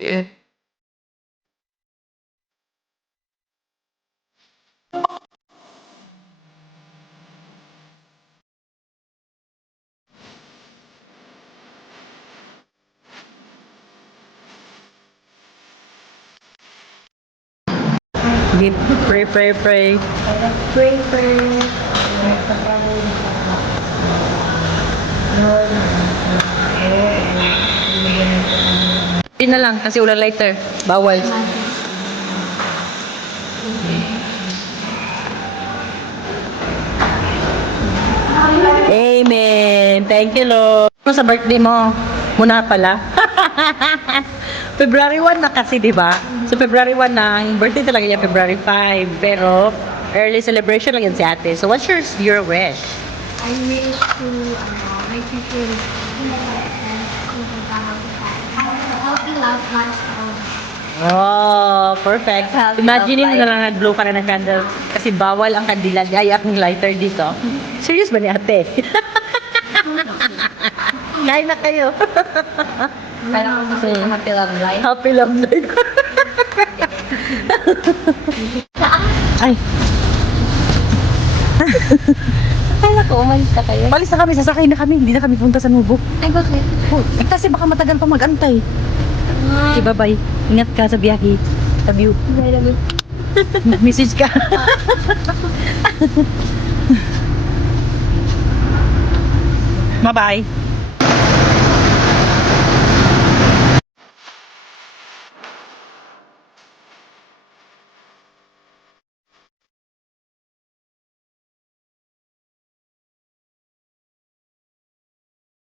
Yeah. Git, pray, pray, pray. Pray for Lord. Hindi na lang, kasi ulan lighter. Bawal. Amen. Thank you, Lord. Ano sa birthday mo? Muna pala. February 1 na kasi, di ba? So, February 1 na. Yung birthday talaga niya, February 5. Pero, early celebration lang yan si ate. So, what's your wish? I wish to make you feel healthy love lifestyle. Oh, perfect. Imagine mo na lang nag-blow ka na ng candle kasi bawal ang kandila. Ay, aking lighter dito. Serious ba ni ate? Ngayon na kayo. Kailangan ko sa happy love life. Happy love life. Ay, Kailan ko, umalis ka kayo? malis na kami. Sasakay na kami. Hindi na kami punta sa Nubo. Ay, bakit? Oh, kasi baka matagal pa mag-antay. Okay, bye-bye. Ingat ka sa biyahe. Love you. I love you. Message ka. Bye-bye.